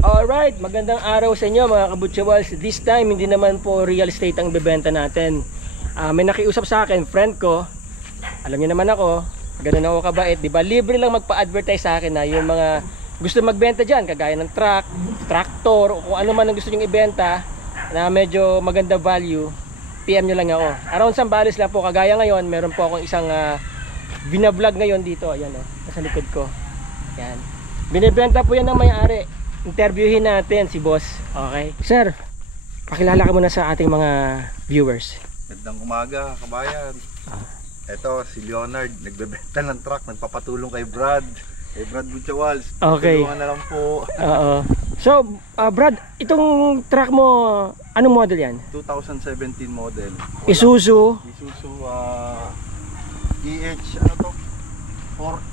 Alright, magandang araw sa inyo mga kabutsawals. This time, hindi naman po real estate ang bebenta natin. May nakiusap sa akin, friend ko. Alam niyo naman ako, ganun ako kabait, diba? Libre lang magpa-advertise sa akin na yung mga gusto magbenta dyan, kagaya ng truck, tractor, o kung ano man ang gusto nyong ibenta na medyo maganda value, PM nyo lang ako. Around Zambales lang po, kagaya ngayon, meron po akong isang binablog ngayon dito. Ayan o, nasa likod ko. Ayan. Binibenta po yan ng may-ari. Interviewin natin si boss. Okay. Sir, pakilala ka muna sa ating mga viewers. Magandang umaga, kabayan. Ito si Leonard, nagbebenta ng truck, nagpapatulong kay Brad. Kay Brad Buchawals. Okay. Tulungan na lang po. Oo. So, Brad, itong truck mo, anong model yan? 2017 model. Isuzu. EH, ano to?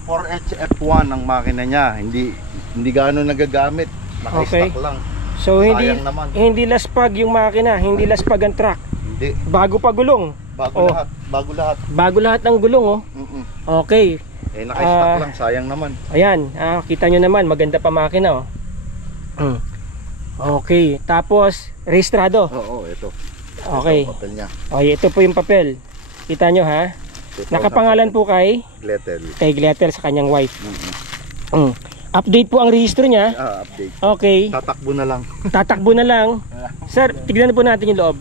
4H F1 ang makina niya. Hindi gaano nagagamit. Naka-stock lang. So naman. hindi laspag yung makina, hindi laspag ang truck. Hindi. Bago pa gulong. Bago lahat. Bago lahat ng gulong, oh. Okay. Naka-stock lang, sayang naman. Ayan, kita nyo naman, maganda pa makina, oh. Okay, tapos rehistrado. Oo, ito. Okay. Ito papel niya. Okay, ito po yung papel. Kita nyo, ha? Nakapangalan po kay Gletel sa kanyang wife. Update po ang rehistro niya. Update. Okay. Tatakbo na lang. Tatakbo na lang. Sir, tignan po natin yung loob.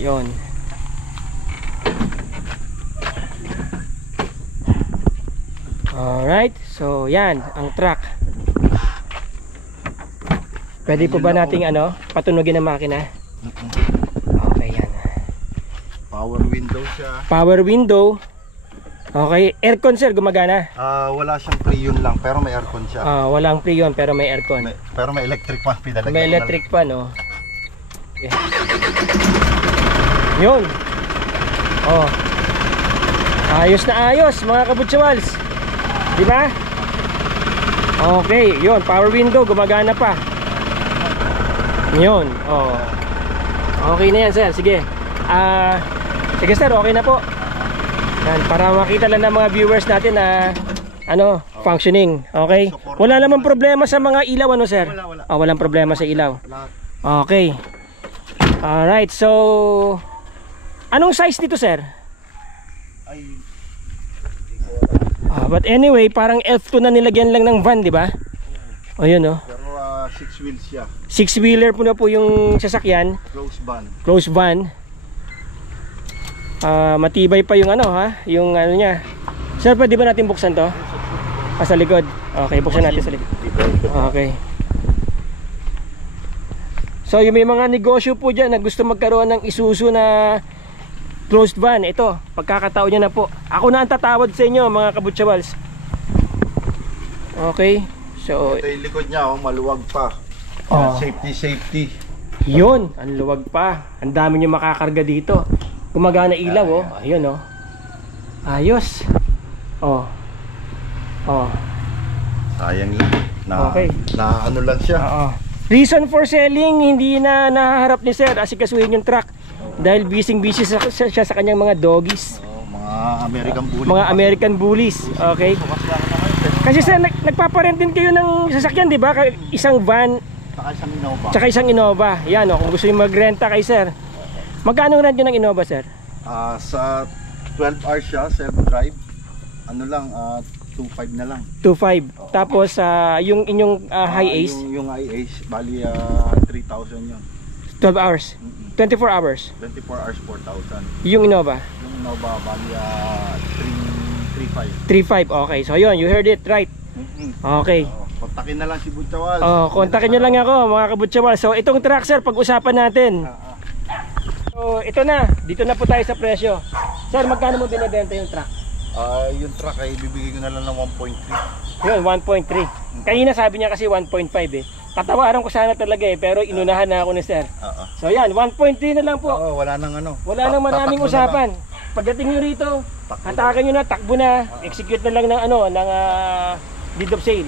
Yon. Alright. So, yan. Ang truck. Pwede po ba nating patunogin ang makina? Okay, yan. Power window siya. Power window. Okay, aircon sir, gumagana? Wala siyang freon lang, pero may aircon siya. Walang freon pero may aircon. Pero may electric fan. May electric fan, oh. Okay. Yun. Oh. Ayos na ayos mga kabutsawals. Di ba? Okay, yun, power window, gumagana pa. Yun, oh. Okay na yan sir, sige. Sige sir, okay na po. Yan, para makita lang ng mga viewers natin na functioning. Okay? Wala namang problema sa mga ilaw, sir? Wala. Walang problema sa ilaw. Okay. Alright, so anong size nito, sir? But anyway, parang F2 na nilagyan lang ng van, di ba? O yun, oh. Pero 6 wheels siya. 6-wheeler po na po yung sasakyan. Close van. Matibay pa yung yung niya. Sir, pwede ba natin buksan to? Sa likod. Okay, buksan natin sa likod. Okay. So yung may mga negosyo po dyan na gusto magkaroon ng Isuzu na closed van, ito, pagkakataon nyo na po. Ako na ang tatawad sa inyo mga kabutsawals. Okay. So ito yung likod niya, maluwag pa. Safety. Yun, ang luwag pa. Ang dami nyo makakarga dito. Gumagana ilaw, oh. Ayun, oh. Ayos. Oh. Sayang lang. Okay. Na ano lang siya. Reason for selling, hindi na nahaharap ni sir asikasuhin yung truck. Dahil busy siya sa kanyang mga doggies. Mga American bullies. Mga American bullies. Okay. Kasi sir, nagpaparent din kayo ng sasakyan, di ba? Isang van, tsaka isang Innova. Yan, oh. Kung gusto nyo magrenta kay sir. Magkano rent nyo ng Innova, sir? Sa 12 hours siya, 7 drive. Ano lang, 2.5 na lang. 2.5. Tapos yung inyong high ace? Yung high ace, bali 3,000 yun. 12 hours? 24 hours? 24 hours, 4,000. Yung Innova? Yung Innova, bali 3.5. 3.5, okay. So yun, you heard it right. Okay. Kontakin na lang si Buchawals. Kontakin nyo lang ako mga kabutsawals. So itong truck sir, pag-usapan natin. So ito na, dito na po tayo sa presyo. Sir, magkano mo binibenta yung truck? Yung truck ay bibigay ko na lang ng 1.3. Yun, 1.3. Kanina sabi niya kasi 1.5 eh. Tatawaran ko sana talaga eh, pero inunahan na ako ni sir. So yan, 1.3 na lang po. Wala nang Wala nang maraming usapan. Pagdating nyo rito, hatakan nyo na, takbo na, execute na lang ng ng deed of sale.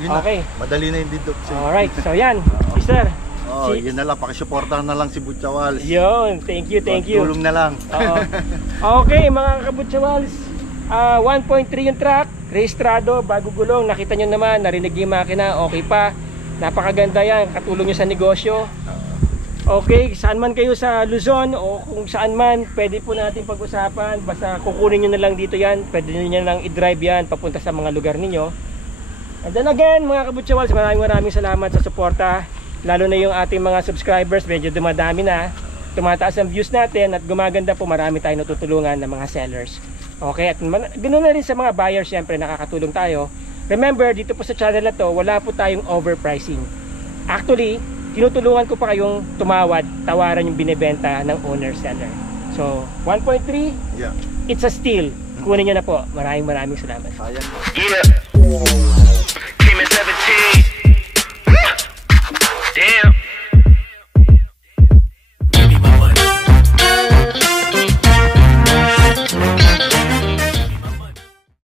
Yun okay. Madali na yung deed of sale. Alright, so yan, sir. Yun na lang, pakisuportahan na lang si Buchawals. Yun, thank you. Tulong na lang. Okay, mga kabutsawals, 1.3 yung truck. rehistrado, bago gulong, nakita nyo naman, narinig yung makina, okay pa, napakaganda yan, katulong nyo sa negosyo. Okay, saan man kayo sa Luzon o kung saan man, pwede po natin pag-usapan. Basta kukunin nyo na lang dito yan, pwede nyo na lang i-drive yan papunta sa mga lugar ninyo. And then again, mga Kabutsawals, maraming salamat sa suporta. Lalo na yung ating mga subscribers, medyo dumadami na, tumataas ang views natin at gumaganda po, marami tayong natutulungan ng mga sellers. Okay, at ganoon na rin sa mga buyers, syempre nakakatulong tayo. Remember, dito po sa channel na to, wala po tayong overpricing. Actually, tinutulungan ko pa kayong tumawad, tawaran yung binebenta ng owner-seller. So, 1.3, Yeah. it's a steal. Kunin nyo na po. Maraming salamat. Sayang po. Yeah. Team at 17.